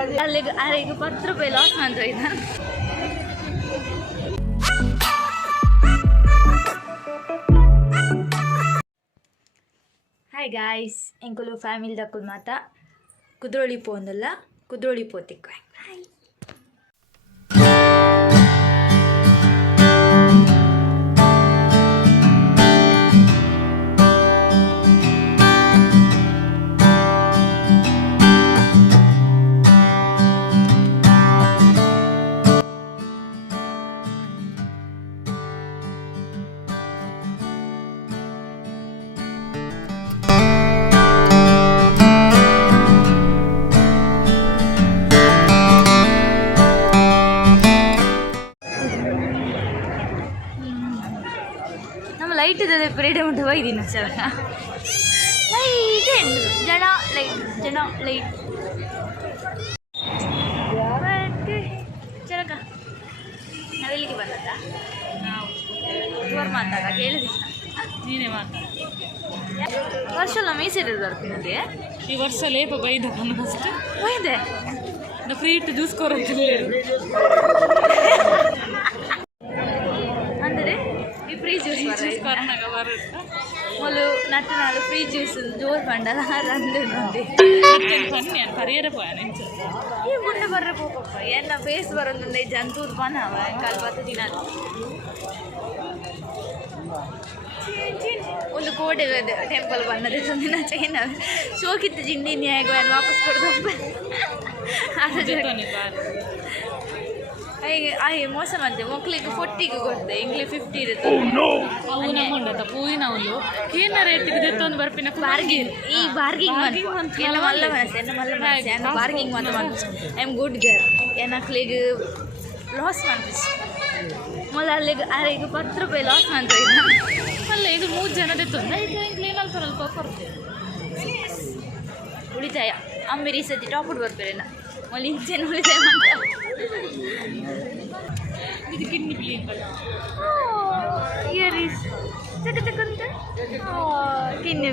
ಅಲ್ಲಿಗೆ 10 ರೂಪಾಯಿ ಲಾಸ್ ಮಾಡ್ರೆ ಇದು. ಹಾಯ್ ಗಾಯ್ಸ್, ಎಂಕುಲು ಫ್ಯಾಮಿಲಿ ದಕ್ಕುಲು ಮಾತ ಕುದ್ರೋಳಿ ಪೋಂದಲ್ಲ, ಕುದ್ರೋಳಿ ಪೋತಿಕ್ಕ. ಹಾಯ್ ಲೈಟ್ ಇದೆ ಪೀರಿಯಡ್ ಉಂಟು ಹೋಯ್ದಿನ ಸರ್ ಲೈಟ್ ಜನ ಲೈಟ್ ಚರಕ ನಾವೆಲ್ಲಿಗೆ ಬಂದದ್ದ ಜೋರು ಮಾತಾಡ ಕೇಳಿದ ನೀನೇ ಮಾತಾಡ ವರ್ಷಲ್ಲ ಮೀಸಿರೋದು ಬರ್ತೀನಿ ಈ ವರ್ಷ ಲೇಪ ಬೈದ ಫಸ್ಟ್ ಹೋಯ್ದೆ ಫ್ರೀ ಇಟ್ಟು ಜ್ಯೂಸ್ ಕೊರತಿಲ್ಲ ಅಂದರೆ ಈ ಫ್ರೀ ಜ್ಯೂಸ್ ಕೊರೋನಾಗ ಬರುತ್ತೆ ಮೊದಲು ನಟ್ಟು ನಾಳು ಫ್ರೀ ಜ್ಯೂಸ್ ಜೋರು ಪಂಡಲ ರಂದು ನೋಡಿ ಬನ್ನಿ ಅಂತ ಪರಿಯರ ಪೋಯ ನೆಂಚು ಈ ಗುಂಡೆ ಬರ್ರೆ ಹೋಗಪ್ಪ ಏನ ಬೇಸ್ ಬರೋದಂದ್ರೆ ಜಂತೂದು ಬನವ ಕಾಲು 10 ದಿನ ಒಂದು ಕೋಟೆ ಟೆಂಪಲ್ ಬಂದರೆ ಒಂದಿನ ಚೈನ ಶೋಕಿತ್ತು ಜಿಂಡಿನಿ ಆಗ ವಾಪಸ್ ಕೊಡೋದು ಅಯ್ಯ ಮೋಸ ಮಾಡ್ತೆ ಮಕ್ಕಳಿಗೆ 40 ಕೊಡ್ತೆ ಇಂಗ್ಲಿ 50 ಇರುತ್ತೆ ಅವು ನಮ್ಮಂಡತ ಪೂವಿನ ಒಂದು ಏನ ರೇಟ್ ಇದೆ ಒಂದು ಬರ್ಪಿನ ಬಾರ್ಗಿಂಗ್ ಈ ಬಾರ್ಗಿಂಗ್ ಎಲ್ಲ ಮಲ್ಲ ಮನಸ್ಸು ಎನ್ನ ಮಲ್ಲ ಮನಸ್ಸು ಎನ್ನ ಬಾರ್ಗಿಂಗ್ ಮಾತ್ರ ಮಾಡ್ತೀನಿ ಐ ಆಮ್ ಗುಡ್ ಗರ್ ಏನಕ್ಲಿಗೆ ಲಾಸ್ ಮಾಡ್ತೀವಿ ಮೊದಲು ಅಲ್ಲಿಗೆ 10 ರೂಪಾಯಿ ಲಾಸ್ ಮಾಡ್ತಾ ಇದ್ದ ಅಲ್ಲ ಇದು 3 ಜನದೇ ತೊಂದರೆ ಇದು ಕ್ಲೀನ್ ಅಲ್ಲಿ ಸ್ವಲ್ಪ ಕೊಡ್ತೇವೆ ಉಳಿತಾಯ ಅಮ್ಮಿರಿ ಸತಿ ಟಾಪುಡ್ ಬರ್ಬೇರೇನ ಮೊದಲು ಇಂಚೆನ ಉಳಿತಾಯ ಮಾಡ್ತಾರೆ ಇದು ಕಿಡ್ನಿ ಕ್ಲೀನ್ ಇಯರೀಸ್ ತಗೊಂತ ಕಿಡ್ನಿ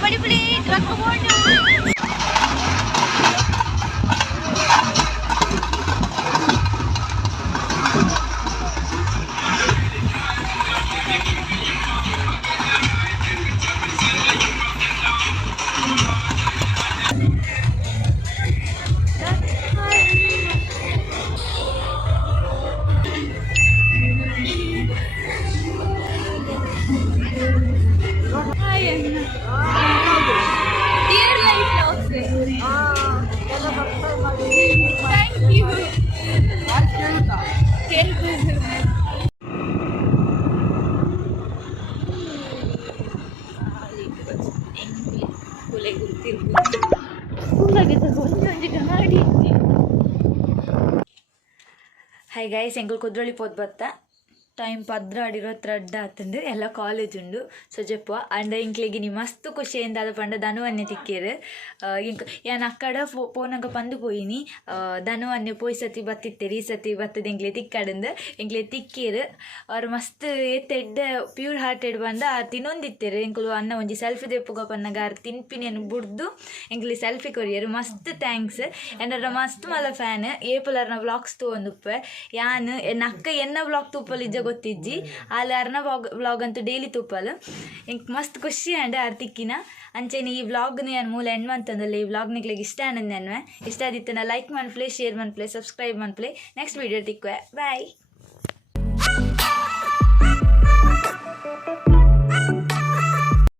ಪಡಿಪುಳಿ ರೊಕ್ಕ ಬೋಂಡು Dear life vlogs. Thank you. Hi guys, ಎಂಕಲ್ ಕುದ್ರೊಳಿ ಪೋದ್ ಬತ್ತ ಟೈಮ್ ಪದ್ರ ಆಡಿರೋ ತ್ರಡ್ ಆತಂದು ಎಲ್ಲ ಕಾಲೇಜ್ ಉಂಡು ಸೊ ಜಪ್ಪ ಅಂಡ ಇಂಕ್ಲೆಗೆ ನೀ ಮಸ್ತ್ ಖುಷಿಯಿಂದ ಅದು ಪಂಡ ಧನುವನ್ನೇ ತಿಕ್ಕೇರು ಇಂಕ್ ಯಾನ್ ಅಕ್ಕಡ ಪೋನಂಗ ಪಂದು ಪೋಯಿನಿ ಧನುವನ್ನೇ ಪೋಯ್ ಸತಿ ಬತ್ತಿತ್ತೇರು ಈ ಸತಿ ಬತ್ತದ ಎಂಕ್ಲೆ ತಿಕ್ಕಡಂದು ಎಂಕ್ಲೆ ತಿಕ್ಕೇರು ಅವ್ರು ಮಸ್ತ್ ಎತ್ತೆಡ್ಡ ಪ್ಯೂರ್ ಹಾರ್ಟೆಡ್ ಬಂದ ತಿನ್ನೊಂದಿತ್ತೇರು ಎಂಕಲು ಅನ್ನ ಒಂಜಿ ಸೆಲ್ಫಿ ದೆಪ್ಪುಗ ಪನ್ನಗ ಆರು ತಿನ್ಪಿನಿಯನ್ನು ಬುಡ್ದು ಎಂಕ್ಲೆ ಸೆಲ್ಫಿ ಕೊರಿಯರು ಮಸ್ತ್ ಥ್ಯಾಂಕ್ಸ್ ಎನ್ನರ ಮಸ್ತ್ ಮಲ್ಲ ಫ್ಯಾನ್ ಏಪಲರ್ನ ವ್ಲಾಗ್ಸ್ ತಗೊಂಡುಪ್ಪೆ ಯಾನ್ ಎನ್ನ ಅಕ್ಕ ಎನ್ನ ವ್ಲಾಗ್ ತೂಪಲ್ ಇಜ್ಜ ಗೊತ್ತಿಜ್ಜಿ ಅಲ್ಲಿ ಅರ್ನ ವ್ಲಾಗ್ ಅಂತೂ ಡೈಲಿ ತೂಪಲ್ ಇಂಕ್ ಮಸ್ತ್ ಖುಷಿ ಅಂಡ್ ಆರ್ತಿಕ್ಕಿನ ಅಂಚೆನೆ ಈ ವ್ಲಾಗ್ನ ನಾನು ಮೂಲ ಎಂಡ್ ಮಂತಂದಲ್ಲ ಈ ವ್ಲಾಗ್ ನಿಕ್ಲಿಗೆ ಇಷ್ಟ ಆನಂದ ಅನ್ವೆ ಇಷ್ಟ ಆದಿತ್ತು ನಾ ಲೈಕ್ ಮನ್ಪ್ಲೆ ಶೇರ್ ಮನ್ಪ್ಲೆ ಸಬ್ಸ್ಕ್ರೈಬ್ ಮನ್ಪ್ಲೆ ನೆಕ್ಸ್ಟ್ ವಿಡಿಯೋ ತಿಕ್ವೆ ಬಾಯ್